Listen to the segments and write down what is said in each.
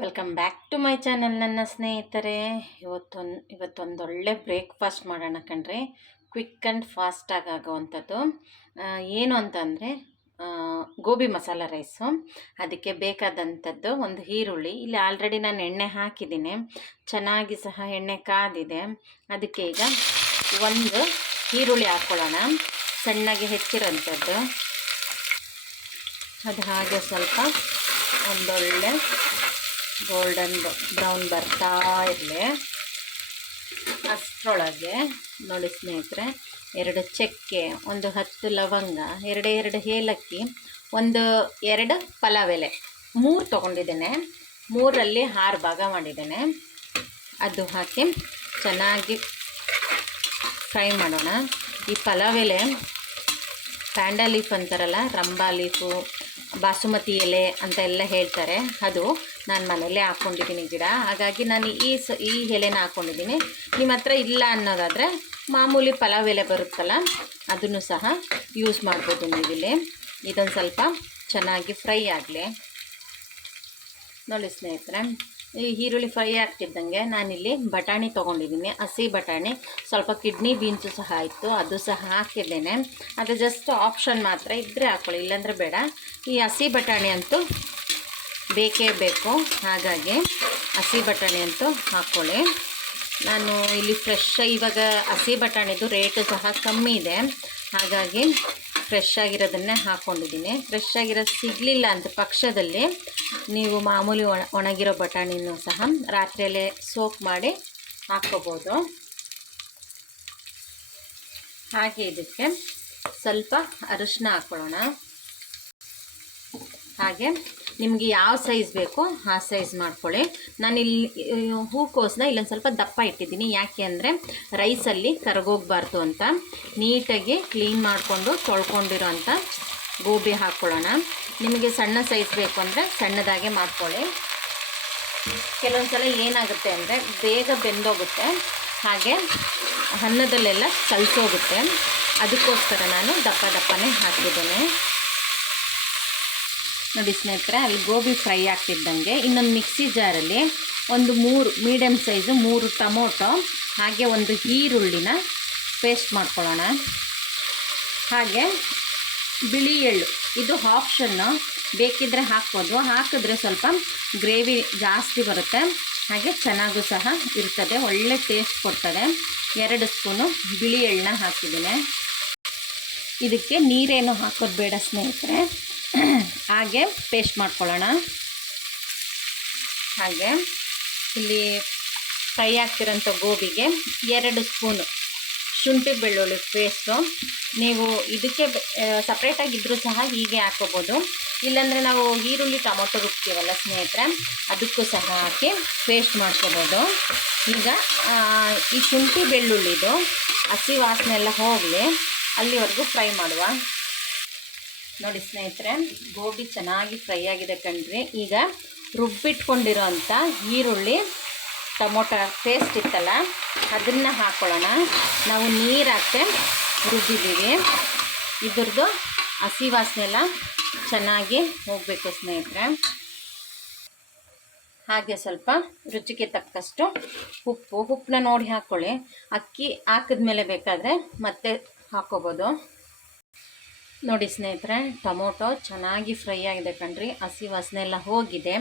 Welcome back to my channel ನನ್ನ ಸ್ನೇಹಿತರೆ. ಇವತ್ತೊಂದೊಳ್ಳೆ breakfast ಮಾಡೋಣ ಕಣ್ರಿ. ಕ್ವಿಕ್ ಆ್ಯಂಡ್ ಫಾಸ್ಟಾಗಿ ಆಗೋವಂಥದ್ದು. ಏನು ಅಂತಂದರೆ ಗೋಬಿ ಮಸಾಲ ರೈಸು. ಅದಕ್ಕೆ ಬೇಕಾದಂಥದ್ದು ಒಂದು ಈರುಳ್ಳಿ. ಇಲ್ಲಿ ಆಲ್ರೆಡಿ ನಾನು ಎಣ್ಣೆ ಹಾಕಿದ್ದೀನಿ, ಚೆನ್ನಾಗಿ ಸಹ ಎಣ್ಣೆ ಕಾದಿದೆ. ಅದಕ್ಕೆ ಈಗ ಒಂದು ಈರುಳ್ಳಿ ಹಾಕ್ಕೊಳ್ಳೋಣ, ಸಣ್ಣಗೆ ಹೆಚ್ಚಿರೋಂಥದ್ದು. ಅದು ಹಾಗೆ ಸ್ವಲ್ಪ ಒಂದೊಳ್ಳೆ ಗೋಲ್ಡನ್ ಬ್ರೌನ್ ಬರ್ತಾ ಇರಲಿ. ಅಷ್ಟರೊಳಗೆ ನೋಡಿ ಸ್ನೇಹಿತರೆ, 2 ಚಕ್ಕೆ, ಒಂದು 10 ಲವಂಗ, ಎರಡು ಏಲಕ್ಕಿ, ಒಂದು 2 ಪಲಾವ್ ಎಲೆ, 3 ತೊಗೊಂಡಿದ್ದೇನೆ. 3ರಲ್ಲಿ 6 ಭಾಗ ಮಾಡಿದ್ದೇನೆ. ಅದು ಹಾಕಿ ಚೆನ್ನಾಗಿ ಫ್ರೈ ಮಾಡೋಣ. ಈ ಪಲಾವ್ ಎಲೆ ಪ್ಯಾಂಡಾ ಲೀಫ್ ಅಂತಾರಲ್ಲ, ರಂಬಾ ಲೀಫು, ಬಾಸುಮತಿ ಎಲೆ ಅಂತ ಎಲ್ಲ ಹೇಳ್ತಾರೆ. ಅದು ನಾನು ಮನೆಯಲ್ಲೇ ಹಾಕ್ಕೊಂಡಿದ್ದೀನಿ ಗಿಡ, ಹಾಗಾಗಿ ನಾನು ಈ ಎಲೆನ ಹಾಕ್ಕೊಂಡಿದ್ದೀನಿ. ನಿಮ್ಮ ಹತ್ರ ಇಲ್ಲ ಅನ್ನೋದಾದರೆ ಮಾಮೂಲಿ ಪಲಾವ್ ಎಲೆ ಬರುತ್ತಲ್ಲ, ಅದನ್ನು ಸಹ ಯೂಸ್ ಮಾಡ್ಬೋದು ನೀವಿಲ್ಲಿ. ಇದೊಂದು ಸ್ವಲ್ಪ ಚೆನ್ನಾಗಿ ಫ್ರೈ ಆಗಲಿ. ನೋಡಿ ಸ್ನೇಹಿತರೆ, ಈ ಈರುಳ್ಳಿ ಫ್ರೈ ಆಗ್ತಿದ್ದಂಗೆ ನಾನಿಲ್ಲಿ ಬಟಾಣಿ ತೊಗೊಂಡಿದ್ದೀನಿ, ಹಸಿ ಬಟಾಣಿ. ಸ್ವಲ್ಪ ಕಿಡ್ನಿ ಬೀನ್ಸು ಸಹ ಇತ್ತು, ಅದು ಸಹ ಹಾಕಿದ್ದೇನೆ. ಅದು ಜಸ್ಟ್ ಆಪ್ಷನ್ ಮಾತ್ರ, ಇದ್ದರೆ ಹಾಕ್ಕೊಳ್ಳಿ, ಇಲ್ಲಾಂದರೆ ಬೇಡ. ಈ ಹಸಿ ಬಟಾಣಿ ಅಂತೂ ಬೇಕೇ ಬೇಕು, ಹಾಗಾಗಿ ಹಸಿ ಬಟಾಣಿ ಅಂತೂ ಹಾಕ್ಕೊಳ್ಳಿ. ನಾನು ಇಲ್ಲಿ ಇವಾಗ ಹಸಿ ಬಟಾಣಿದು ರೇಟು ಸಹ ಕಮ್ಮಿ ಇದೆ, ಹಾಗಾಗಿ ಫ್ರೆಶ್ ಆಗಿರೋದನ್ನೇ ಹಾಕ್ಕೊಂಡಿದ್ದೀನಿ. ಫ್ರೆಶ್ ಆಗಿರೋದು ಸಿಗಲಿಲ್ಲ ಅಂತ ಪಕ್ಷದಲ್ಲಿ ನೀವು ಮಾಮೂಲಿ ಒಣಗಿರೋ ಬಟಾಣಿನೂ ಸಹ ರಾತ್ರಿಯಲ್ಲೇ ಸೋಕ್ ಮಾಡಿ ಹಾಕ್ಕೋಬೋದು. ಹಾಗೆ ಇದಕ್ಕೆ ಸ್ವಲ್ಪ ಅರಿಶಿನ ಹಾಕ್ಕೊಳ್ಳೋಣ. ಹಾಗೆ ನಿಮಗೆ ಯಾವ ಸೈಜ್ ಬೇಕೋ ಆ ಸೈಜ್ ಮಾಡ್ಕೊಳ್ಳಿ. ನಾನಿಲ್ಲಿ ಹೂಕೋಸನ್ನ ಇಲ್ಲೊಂದು ಸ್ವಲ್ಪ ದಪ್ಪ ಇಟ್ಟಿದ್ದೀನಿ, ಯಾಕೆ ಅಂದರೆ ರೈಸಲ್ಲಿ ಕರಗೋಗಬಾರ್ದು ಅಂತ. ನೀಟಾಗಿ ಕ್ಲೀನ್ ಮಾಡಿಕೊಂಡು ತೊಳ್ಕೊಂಡಿರೋ ಅಂಥ ಗೋಬಿ ಹಾಕ್ಕೊಳ್ಳೋಣ. ನಿಮಗೆ ಸಣ್ಣ ಸೈಜ್ ಬೇಕು ಅಂದರೆ ಸಣ್ಣದಾಗೆ ಮಾಡ್ಕೊಳ್ಳಿ. ಕೆಲವೊಂದು ಸಲ ಏನಾಗುತ್ತೆ ಅಂದರೆ ಬೇಗ ಬೆಂದೋಗುತ್ತೆ, ಹಾಗೆ ಅನ್ನದಲ್ಲೆಲ್ಲ ಕಲಸೋಗುತ್ತೆ. ಅದಕ್ಕೋಸ್ಕರ ನಾನು ದಪ್ಪನೇ ಹಾಕಿದ್ದೇನೆ. ನೋಡಿ ಸ್ನೇಹಿತರೆ, ಅಲ್ಲಿ ಗೋಬಿ ಫ್ರೈ ಆಗ್ತಿದ್ದಂಗೆ ಇನ್ನೊಂದು ಮಿಕ್ಸಿ ಜಾರಲ್ಲಿ ಒಂದು 3 ಮೀಡಿಯಮ್ ಸೈಜು 3 ಟೊಮೊಟೊ, ಹಾಗೆ ಒಂದು ಈರುಳ್ಳಿನ ಪೇಸ್ಟ್ ಮಾಡ್ಕೊಳ್ಳೋಣ. ಹಾಗೆ ಬಿಳಿ ಎಳ್ಳು, ಇದು ಆಪ್ಷನ್ನು, ಬೇಕಿದ್ದರೆ ಹಾಕ್ಬೋದು. ಹಾಕಿದ್ರೆ ಸ್ವಲ್ಪ ಗ್ರೇವಿ ಜಾಸ್ತಿ ಬರುತ್ತೆ, ಹಾಗೆ ಚೆನ್ನಾಗೂ ಸಹ ಇರ್ತದೆ, ಒಳ್ಳೆ ಟೇಸ್ಟ್ ಕೊಡ್ತದೆ. 2 ಸ್ಪೂನು ಬಿಳಿ ಎಳ್ಳನ್ನ ಹಾಕಿದ್ದೀನಿ. ಇದಕ್ಕೆ ನೀರೇನು ಹಾಕೋದು ಬೇಡ ಸ್ನೇಹಿತರೆ, ಹಾಗೆ ಪೇಸ್ಟ್ ಮಾಡ್ಕೊಳ್ಳೋಣ. ಹಾಗೆ ಇಲ್ಲಿ ಫ್ರೈ ಆಗ್ತಿರೋಂಥ ಗೋಬಿಗೆ 2 ಸ್ಪೂನು ಶುಂಠಿ ಬೆಳ್ಳುಳ್ಳಿ ಪೇಸ್ಟು. ನೀವು ಇದಕ್ಕೆ ಸಪ್ರೇಟಾಗಿದ್ದರೂ ಸಹ ಹೀಗೆ ಹಾಕ್ಕೋಬೋದು, ಇಲ್ಲಾಂದರೆ ನಾವು ಈರುಳ್ಳಿ ಟೊಮೊಟೊ ರುಬ್ತೀವಲ್ಲ ಸ್ನೇಹಿತರೆ, ಅದಕ್ಕೂ ಸಹ ಹಾಕಿ ಪೇಸ್ಟ್ ಮಾಡ್ಕೋಬೋದು. ಈಗ ಈ ಶುಂಠಿ ಬೆಳ್ಳುಳ್ಳಿದು ಹಸಿ ವಾಸನೆ ಎಲ್ಲ ಹೋಗಲಿ, ಅಲ್ಲಿವರೆಗೂ ಫ್ರೈ ಮಾಡುವ. ನೋಡಿ ಸ್ನೇಹಿತರೆ, ಗೋಬಿ ಚೆನ್ನಾಗಿ ಫ್ರೈ ಆಗಿದೆ ಕಣ್ರಿ. ಈಗ ರುಬ್ಬಿಟ್ಕೊಂಡಿರೋ ಅಂಥ ಈರುಳ್ಳಿ ಟೊಮೊಟೊ ಪೇಸ್ಟ್ ಇತ್ತಲ್ಲ, ಅದನ್ನು ಹಾಕ್ಕೊಳ್ಳೋಣ. ನಾವು ನೀರು ಹಾಕಿ ರುಬ್ಬಿದ್ದೀವಿ, ಇದ್ರದ್ದು ಹಸಿ ವಾಸನೆ ಎಲ್ಲ ಚೆನ್ನಾಗಿ ಹೋಗಬೇಕು ಸ್ನೇಹಿತರೆ. ಹಾಗೆ ಸ್ವಲ್ಪ ರುಚಿಗೆ ತಕ್ಕಷ್ಟು ಉಪ್ಪನ್ನ ನೋಡಿ ಹಾಕ್ಕೊಳ್ಳಿ. ಅಕ್ಕಿ ಹಾಕಿದ್ಮೇಲೆ ಬೇಕಾದರೆ ಮತ್ತೆ ಹಾಕ್ಕೋಬೋದು. ನೋಡಿ ಸ್ನೇಹಿತರೆ, ಟೊಮೊಟೊ ಚೆನ್ನಾಗಿ ಫ್ರೈ ಆಗಿದೆ ಕಣ್ರಿ, ಹಸಿ ವಾಸನೆ ಎಲ್ಲ ಹೋಗಿದೆ.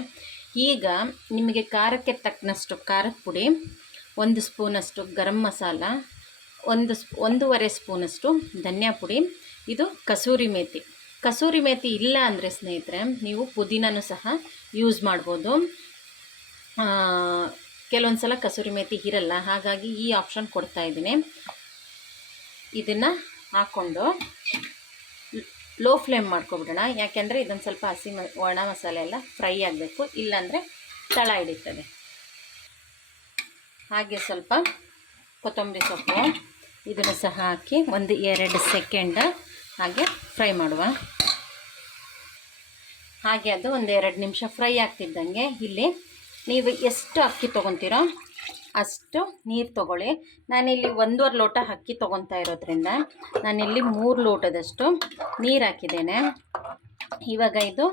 ಈಗ ನಿಮಗೆ ಖಾರಕ್ಕೆ ತಕ್ಕನಷ್ಟು ಖಾರದ ಪುಡಿ, 1 ಸ್ಪೂನಷ್ಟು ಗರಂ ಮಸಾಲ, 1.5 ಸ್ಪೂನಷ್ಟು ಧನಿಯಾ ಪುಡಿ, ಇದು ಕಸೂರಿ ಮೇಥಿ ಇಲ್ಲ ಅಂದರೆ ಸ್ನೇಹಿತರೆ ನೀವು ಪುದೀನೂ ಸಹ ಯೂಸ್ ಮಾಡ್ಬೋದು. ಕೆಲವೊಂದು ಸಲ ಕಸೂರಿ ಮೇಥಿ ಇರಲ್ಲ, ಹಾಗಾಗಿ ಈ ಆಪ್ಷನ್ ಕೊಡ್ತಾಯಿದ್ದೀನಿ. ಇದನ್ನು ಹಾಕ್ಕೊಂಡು ಲೋ ಫ್ಲೇಮ್ ಮಾಡ್ಕೊಬಿಡೋಣ, ಯಾಕೆಂದರೆ ಇದೊಂದು ಸ್ವಲ್ಪ ಒಣ ಮಸಾಲೆ ಎಲ್ಲ ಫ್ರೈ ಆಗಬೇಕು, ಇಲ್ಲಾಂದರೆ ತಳ ಹಿಡಿತದೆ. ಹಾಗೆ ಸ್ವಲ್ಪ ಕೊತ್ತಂಬರಿ ಸೊಪ್ಪು, ಇದನ್ನು ಸಹ ಹಾಕಿ ಒಂದು 2 ಸೆಕೆಂಡ್ ಹಾಗೆ ಫ್ರೈ ಮಾಡುವ. ಹಾಗೆ ಅದು ಒಂದು 2 ನಿಮಿಷ ಫ್ರೈ ಆಗ್ತಿದ್ದಂಗೆ ಇಲ್ಲಿ ನೀವು ಎಷ್ಟು ಅಕ್ಕಿ ತೊಗೊತೀರೋ ಅಷ್ಟು ನೀರು ತೊಗೊಳ್ಳಿ. ನಾನಿಲ್ಲಿ 1.5 ಲೋಟ ಅಕ್ಕಿ ತೊಗೊತಾ ಇರೋದ್ರಿಂದ ನಾನಿಲ್ಲಿ 3 ಲೋಟದಷ್ಟು ನೀರು ಹಾಕಿದ್ದೇನೆ. ಇವಾಗ ಇದು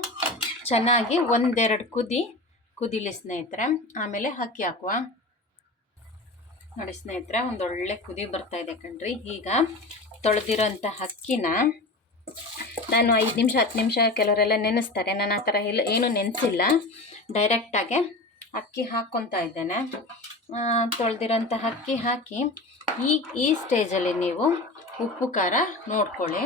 ಚೆನ್ನಾಗಿ 1-2 ಕುದಿ ಕುದಿಲಿ ಸ್ನೇಹಿತರೆ, ಆಮೇಲೆ ಅಕ್ಕಿ ಹಾಕುವ. ನೋಡಿ ಸ್ನೇಹಿತರೆ, ಒಂದೊಳ್ಳೆ ಕುದಿ ಬರ್ತಾ ಇದೆ ಕಣ್ರಿ. ಈಗ ತೊಳೆದಿರೋಂಥ ಅಕ್ಕಿನ ನಾನು 5 ನಿಮಿಷ 10 ನಿಮಿಷ ಕೆಲವರೆಲ್ಲ ನೆನೆಸ್ತಾರೆ. ನಾನು ಆ ಥರ ಏನು ನೆನೆಸಿಲ್ಲ, ಡೈರೆಕ್ಟಾಗೆ ಅಕ್ಕಿ ಹಾಕ್ಕೊತಾ ಇದ್ದೇನೆ. ತೊಳೆದಿರೋಂಥ ಅಕ್ಕಿ ಹಾಕಿ ಈ ಸ್ಟೇಜಲ್ಲಿ ನೀವು ಉಪ್ಪು ಖಾರ ನೋಡ್ಕೊಳ್ಳಿ.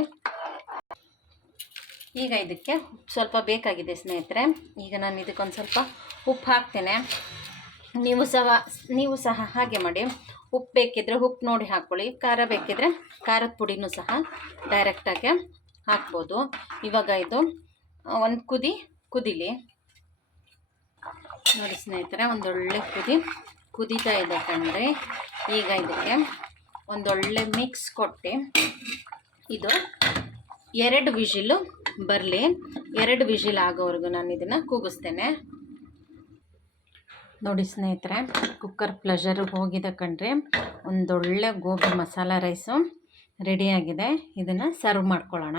ಈಗ ಇದಕ್ಕೆ ಸ್ವಲ್ಪ ಬೇಕಾಗಿದೆ ಸ್ನೇಹಿತರೆ. ಈಗ ನಾನು ಇದಕ್ಕೊಂದು ಸ್ವಲ್ಪ ಉಪ್ಪು ಹಾಕ್ತೇನೆ. ನೀವು ಸಹ ಹಾಗೆ ಮಾಡಿ. ಉಪ್ಪು ಬೇಕಿದ್ರೆ ಉಪ್ಪು ನೋಡಿ ಹಾಕ್ಕೊಳ್ಳಿ. ಖಾರ ಬೇಕಿದ್ರೆ ಖಾರದ ಪುಡಿನೂ ಸಹ ಡೈರೆಕ್ಟಾಗಿ ಹಾಕ್ಬೋದು. ಇವಾಗ ಇದು ಒಂದು ಕುದಿಲಿ. ನೋಡಿ ಸ್ನೇಹಿತರೆ, ಒಂದೊಳ್ಳೆ ಕುದೀತಾ ಇದೆ ಕಣ್ರಿ. ಈಗ ಇದಕ್ಕೆ ಒಂದೊಳ್ಳೆ ಮಿಕ್ಸ್ ಕೊಟ್ಟು ಇದು 2 ವಿಷಿಲು ಬರಲಿ. 2 ವಿಷಿಲ್ ಆಗೋವರೆಗೂ ನಾನು ಇದನ್ನು ಕೂಗಿಸ್ತೇನೆ. ನೋಡಿ ಸ್ನೇಹಿತರೆ, ಕುಕ್ಕರ್ ಪ್ಲೆಷರ್ ಹೋಗಿದೆ ಕಣ್ರಿ. ಒಂದೊಳ್ಳೆ ಗೋಬಿ ಮಸಾಲ ರೈಸು ರೆಡಿಯಾಗಿದೆ. ಇದನ್ನು ಸರ್ವ್ ಮಾಡ್ಕೊಳ್ಳೋಣ.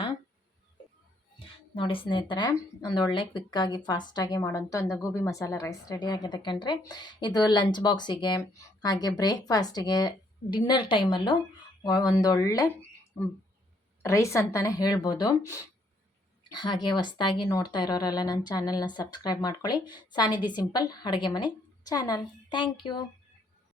ನೋಡಿ ಸ್ನೇಹಿತರೆ, ಒಂದೊಳ್ಳೆ ಕ್ವಿಕ್ಕಾಗಿ ಫಾಸ್ಟಾಗಿ ಮಾಡೋಂಥ ಒಂದು ಗೋಬಿ ಮಸಾಲ ರೈಸ್ ರೆಡಿಯಾಗಿದೆ ಕಣ್ರಿ. ಇದು ಲಂಚ್ ಬಾಕ್ಸಿಗೆ, ಹಾಗೆ ಬ್ರೇಕ್ಫಾಸ್ಟಿಗೆ, ಡಿನ್ನರ್ ಟೈಮಲ್ಲೂ ಒಂದೊಳ್ಳೆ ರೈಸ್ ಅಂತಲೇ ಹೇಳ್ಬೋದು. ಹಾಗೆ ಹೊಸ್ದಾಗಿ ನೋಡ್ತಾ ಇರೋರೆಲ್ಲ ನನ್ನ ಚಾನಲ್ನ ಸಬ್ಸ್ಕ್ರೈಬ್ ಮಾಡ್ಕೊಳ್ಳಿ. ಸಾನಿಧಿ ಸಿಂಪಲ್ ಅಡುಗೆ ಮನೆ ಚಾನಲ್. Thank you.